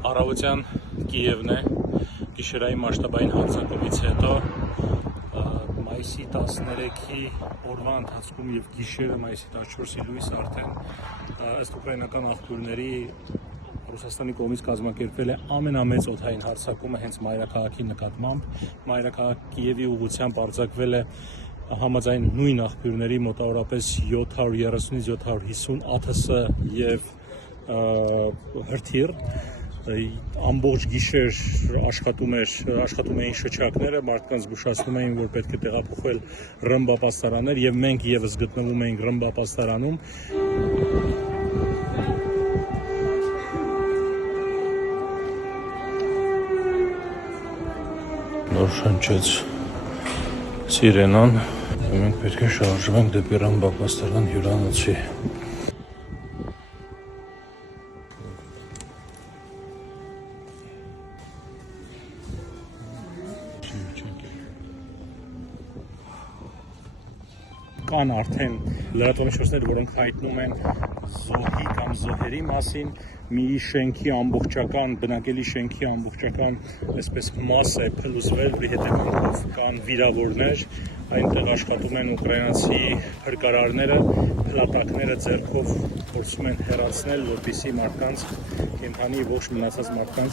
Առավոտյան Կիևն է, գիշերային մասշտաբային հարձակումից հետո մայիսի 13-ի օրվա ընթացքում և գիշերը մայիսի 14-ի լույս արդեն ըստ ուկրաինական աղբյուրների Ռուսաստանի կողմից կազմակերպվել է ամենամեծ օդային հարձակումը հենց մայրաքաղաքի նկատմամբ։ Մայրաքաղաք Կիևի ուղղությամբ արձակվել է համաձայն նույն աղբյուրների մոտավորապես 730-750 ԱԹՍ և հրթիռ, ամբողջ գիշեր աշխատում էին շչակները, մարդկանց զգուշացնում էին, որ պետք է տեղափոխվել Ռմբա պաստարաններ, և մենք ևս գտնվում էինք Ռմբա պաստարանում։ Նոր շնչեց սիրենան, մենք պետք է շարժվենք դեպի Ռմբա պաստարան հյուրանոցի։ Կան արդեն լրատվամիջոցներ, որոնք հայտնում են զոհի կամ զոհերի մասին, մի շենքի ամբողջական, բնակելի շենքի ամբողջական այսպես մաս է փլուզվել, որի հետևանքով կան վիրավորներ, այնտեղ աշխատում են ուկրաինացի փրկարարները, փլատակները ձեռքով փորձում են հեռացնել, որպեսզի մարդկանց կենդանի ողջ մնացած մարդկանց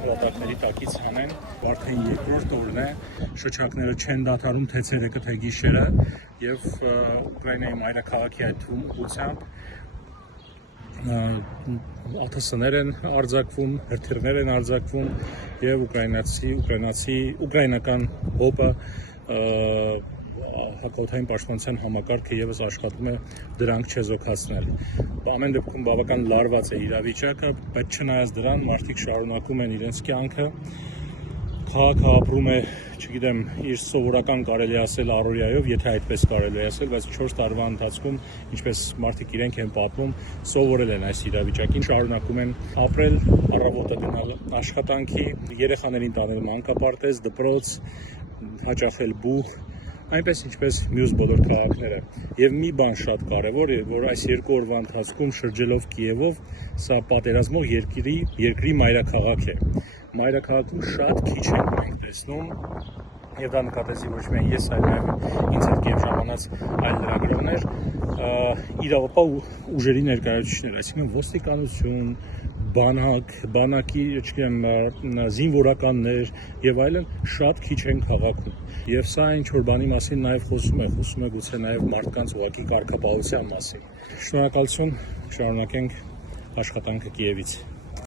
փլատակների տակից հանեն։ Արդեն երկրորդ օրն է, շչակները չեն դադարում թե ցերեկը, թե գիշերը, և Ուկրաինայի մայրաքաղաքի այդ ուղղությամբ ԱԹՍ-ներ են արձակվում, հրթիռներ են արձակվում, և ուկրաինական ՀՕՊ-ը հակաօդային պաշտպանության համակարգը ևս աշխատում է դրանք չեզոքացնել։ Ամեն դեպքում բավական լարված է իրավիճակը, բայց չնայած դրան մարդիկ շարունակում են իրենց կյանքը։ Քաղաքը ապրում է, չգիտեմ, իր սովորական կարելի ասել առօրյայով, եթե այդպես կարելի ասել, բայց 4 տարվա ընթացքում, ինչպես մարդիկ իրենք են պատմում, սովորել են այս իրավիճակին, շարունակում են ապրել, առավոտը գնալ աշխատանքի, երեխաներին տանել մանկապարտեզ, դպրոց, հաճախել բուխ, այնպես ինչպես մյուս բոլոր քաղաքները։ Եվ մի բան շատ կարևոր է, որ այս 2 օրվա ընթացքում շրջելով Կիևով, սա պատերազմող երկրի մայրաքաղաք է։ Մայրաքաղաքում շատ քիչ ենք մենք տեսնում, և դա նկատեցի ոչ միայն ես, այլ նաև ինձ հետ Կիև ժամանած այլ լրագրողներ, իրավապահ ուժերի ներկայացուցիչներ, այսինքն ոստիկանություն, բանակի զինվորականներ և այլն շատ քիչ են քաղաքում։ Եվ սա ինչ-որ բանի մասին նաև խոսում է գուցե նաև մարդկանց ուղղակի կարգապահության մասին։ Շնորհակալություն, շարունակենք աշխատանքը Կիևից։